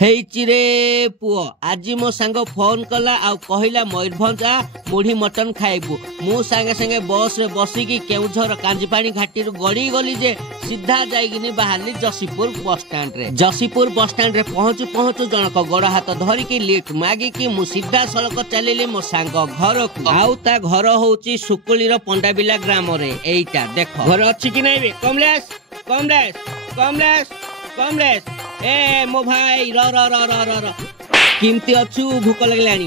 ହେଇଚିରେ ପୁଅ ଆଜି मो सांग फोन कला आ कहला मयूरभंज आ मुढ़ी मटन खाइबू मु सांगे सांगे बस रे बसिकी केउझर कांजीपाणी घाटी गड़ी गली जे सीधा जाइगिनी बाहरली जसीपुर बस स्टैंड रे पहुंचू पहुंचू जनक गोड़ हाथ धरिकी लिफ्ट मागिकी मु सीधा सड़क चलिली मो सांग घर को आउ ता घर होउची सुकुलीर पंडाबिला ग्राम रे एइटा देख घर अछि कि नै बे कमलेश कमलेश कमलेश कमलेश ए मो भाई र र र र र किमती अच्छु भूक लगलानी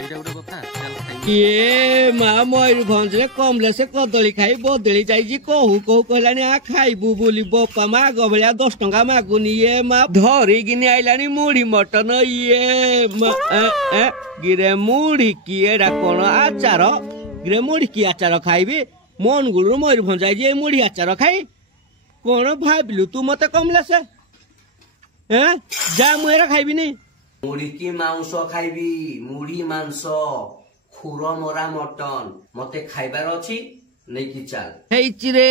एटा गोटे कथा चल खाई ये मा मयूरभंज रे कमलेश कदली खाई बदली जाइजी कहू कहू कहलानी आ खाइबू बोली बप्पा मा गभलिया 10 टंका मागुनी ये मा धरी गिनी आइलानी मुढ़ी मटन ये मा गिरे मुढ़ी की एडा कोन आचार गिरे मुढ़ी की आचार खाइबी मन गुलु मयूरभंज जाइजी मुढ़ी आचार खाई कोन भाबिलु तू मते कमलेश जा मुरा खाइबी नहीं मुढ़ी की मांस खाइबी मुढ़ी मांस खुर मरा मटन मते खाइबार अछि नहीं की चाल हेइची रे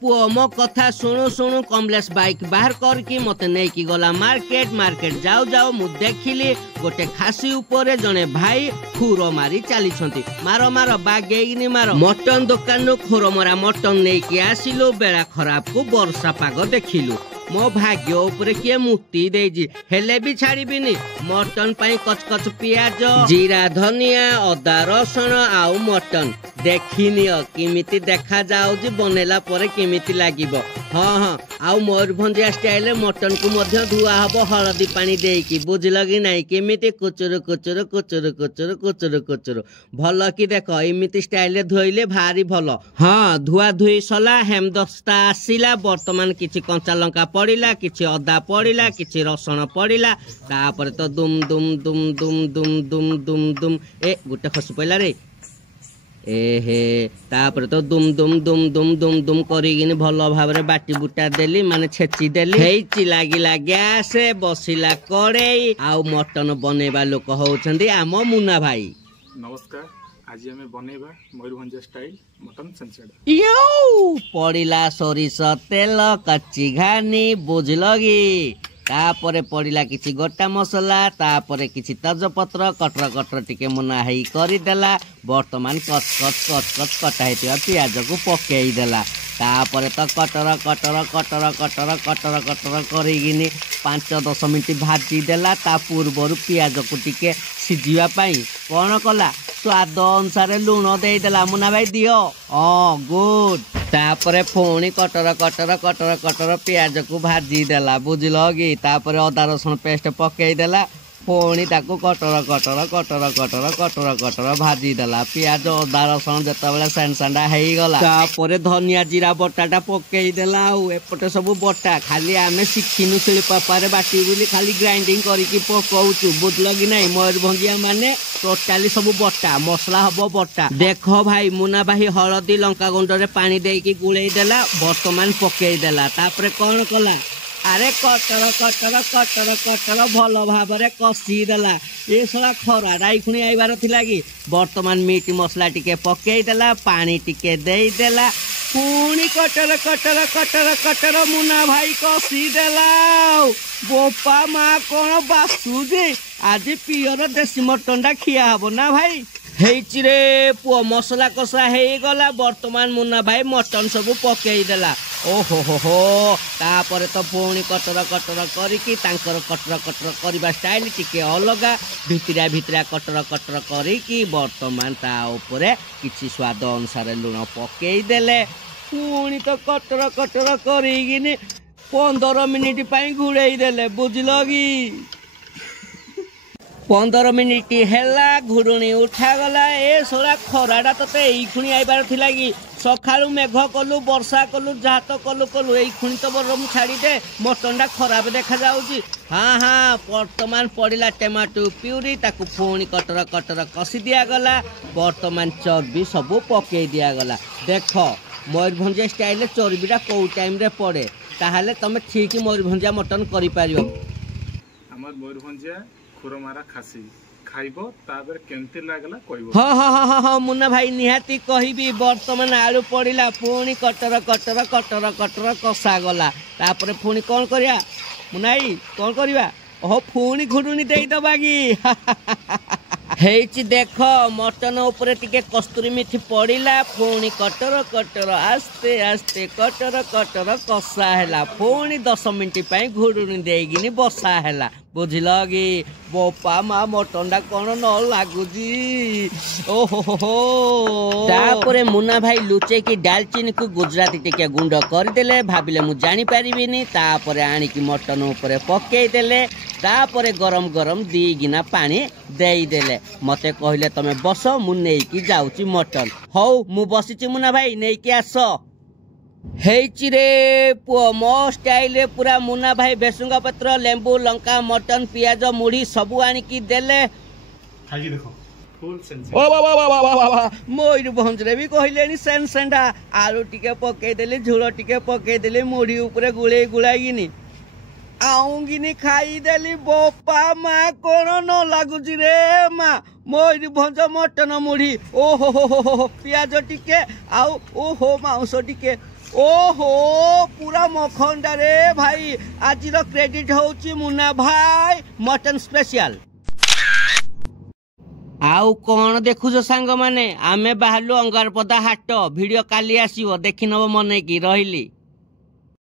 पुओ मो कथा सुनु सुनु कमलेश बाइक बाहर कर की मते नहीं की गला मार्केट जाओ जाओ मु देखिली गोटे खासी ऊपर जने भाई खुर मारी चली छंती मारो मारो बागेइनी मारो मटन दुकान नु खुर मरा मटन नहीं की आसिलो बेला खराब को वर्षा पाग देखिलु मो भाग्य ऊपर किए मुक्ति देजी हेले भी छाड़ीबिनी मटन पाई कचकच पियाज जीरा धनिया अदा रसुण आउ मटन देखिनी किमिति देखा जाउजी बनेला परे किमिति लागिबो हाँ हाँ आउ मयूरभंजिया स्टाइल मटन को मध्य धुआ हबो हळदी पानी देकी बुझिल कि नाही किमिति कुचुर कुचुर कुचुर कुचुर कुचुर कुचुर भल कि देख इमिति स्टाइल धोइले भारी भल हाँ धुआ धुई सला हेमदस्ता आसिला वर्तमान किछि कंचा लंका पड़िला किछि अदा पड़िला किछि रसुण पड़िला तापर तो दुम दुम दुम दुम दुम दुम दुम दुम ए गुटे खसि पइला रे एहे तापर तो दुम दुम दुम दुम दुम दुम करिगिनी भल भाबरे बाटी बुटा देली माने छेची देली हेइची लागिला गैस बसिला कड़ेई आउ मटन बनेबा लोक होउछंदी आम मुन्ना भाई नमस्कार आज हमें बनेबा मयूरभंज स्टाइल मटन छेंचड़ा यो पड़िला सोरिष तेल कच्ची घानी बुझलगी तापरे पड़िला किछि गोटा मसला तापरे किछि तेजपत्र कटर कटर टिके मुना हेई करि देला वर्तमान कच कच कच कच कटा हेतिया प्याज को पकेई देला तापरे तो कटर कटर कटर कटर कटर कटर करिगिनी 5-10 मिनिट भाजी देला ता पूर्वरु प्याज को टिके सिजिवा पई कोन कला स्वाद अनुसार लूण दे देला मुना भाई दियो गुड तापरे फोनी कटर कटर कटर कटर प्याज को भाजी देला बुझलो कि तापरे अदा रसुण पेस्ट पकई देला फोनी ताको कटर कटर कटर कटर कटर कटर भाजी देला प्याज अदा रसुण जतबेला सेंडा हेई गला तापरे धनिया जीरा बटाटा पकई देला आ एपटे सब बटा खाली आमे शिखिनु शिल पापारे बाटी बोली खाली ग्राइंडिंग करिकी पकौचु बुझलो कि नहीं मयूरभंजिया माने टोटाली सब बटा मसला हबो बटा देखो भाई मुना भाई हळदी लंका गुंड रे पानी देकी गुळेई देला वर्तमान पकई देला तापरे कोन कला अरे कटर कटर कटर कटर भल भाबरे कसी देला ए सला खरा राई खुणी आइबार थिला कि वर्तमान मीट मसला टिके पकई देला पानी टिके देई देला पुणी कटर कटर कटर कटर मुना भाई कसी देला बोपा मा कोन बासुजी आज पियर देसी मटन खिया हबो ना भाई हेइची रे पुओ मसला कसा हेई गला वर्तमान मुन्ना भाई मटन सब पकई देला ओहो हो तापरे तो पुणी कटर कटर करिकी तांकर कटर कटर करबा स्टाइल टिके अलगा भितरा भितरा कटर कटर करिकी वर्तमान ता ऊपरे किछि स्वाद अनुसार लूण पकई देले पुणी तो कटर कटर करिगिनी 15 मिनिट पई घुड़ेई देले बुझलो कि 15 मिनिट हेला घुड़ुणी उठा गला ए सोला खराडा तते एई खुणी आइबार थिला कि सखाळु मेघ कलु वर्षा कलु जात कलु कलु एई खुणी तो बरम छाड़ी दे मटनडा खराब देखा जाउची हाँ हाँ वर्तमान पड़िला टमाटो प्यूरी ताकू फोनी कटर कटर कसी दिया गला वर्तमान चर्बी सब पकई दिया गला देख मयूरभंजिया स्टाइल चर्बीटा कौ टाइम रे पड़े ताहाले तमे ठीक मयूरभंजिया मटन करि पारियो हमर मयूरभंजिया खुरमारा खासी खाइबो ताबर केमती लागला कहबो हाँ हाँ हाँ हाँ मुन्ना भाई निहाती कहबी वर्तमान आलू पड़िला पुणी कटर कटर कटर कटर कसा गला तापर पुणी कौन करिया मुन्ना भाई कौन करिया ओह पुणी घुडुनी देईदबा कि ହେଇଛି ଦେଖ ମଟନ ଉପରେ ଟିକେ କସ୍ତୁରୀ ମିଠି ପଡିଲା ପୁଣି କଟର କଟର ଆସ୍ତେ ଆସ୍ତେ କଟର କଟର କଷା ହେଲା ପୁଣି 10 ମିନିଟ୍ ପାଇଁ ଘୁଡୁଣି ଦେଇକିନି ବସା ହେଲା ବୁଝିଲ କି ବୋପା ମା ମଟନଟା କଣ ନ ଲାଗୁଛି ଓହୋ ତାପରେ ମୁନା ଭାଇ ଲୁଚେଇକି ଡାଲଚିନି କୁ ଗୁଜରାତି ଟିକେ ଗୁଣ୍ଡ କରିଦେଲେ ଭାବିଲେ ମୁଁ ଜାଣିପାରିବିନି ତାପରେ ଆଣିକି ମଟନ ଉପରେ ପକେଇଦେଲେ ତାପରେ ଗରମ ଗରମ 2 ଗିନା ପାଣି ଦେଇଦେଲେ मते कहले तमे बस मु नेकी जाउची मटन हौ मु बसिची मुना भाई नेकी आस हेची रे पुओ मो स्टाइल रे पूरा मुना भाई भेसुंगा पत्र लेंबू लंका मटन पियाज मुड़ी सबु आनी की देले खाई देखो फुल सेंस ओ बा बा बा बा बा मोइर भंज रे भी कहले नि सेन सेंडा आलू टिके पके देले झोल टिके पके देले मुड़ी ऊपर गुळे गुळागिनी आऊंगिनी खाई देली बोपा मा कोन न लागुची रे मा मोइर भंज मटन मुड़ी ओहो हो पियाज टिके आउ ओहो मांस टिके ओहो पूरा मखंडा रे भाई आज रो क्रेडिट होची मुन्ना भाई मटन स्पेशल आउ कौन देखुछ सांग माने आमे बाहरलु अंगारपदा हाट वीडियो काली आसीबो देखि नबो मने की रहिली।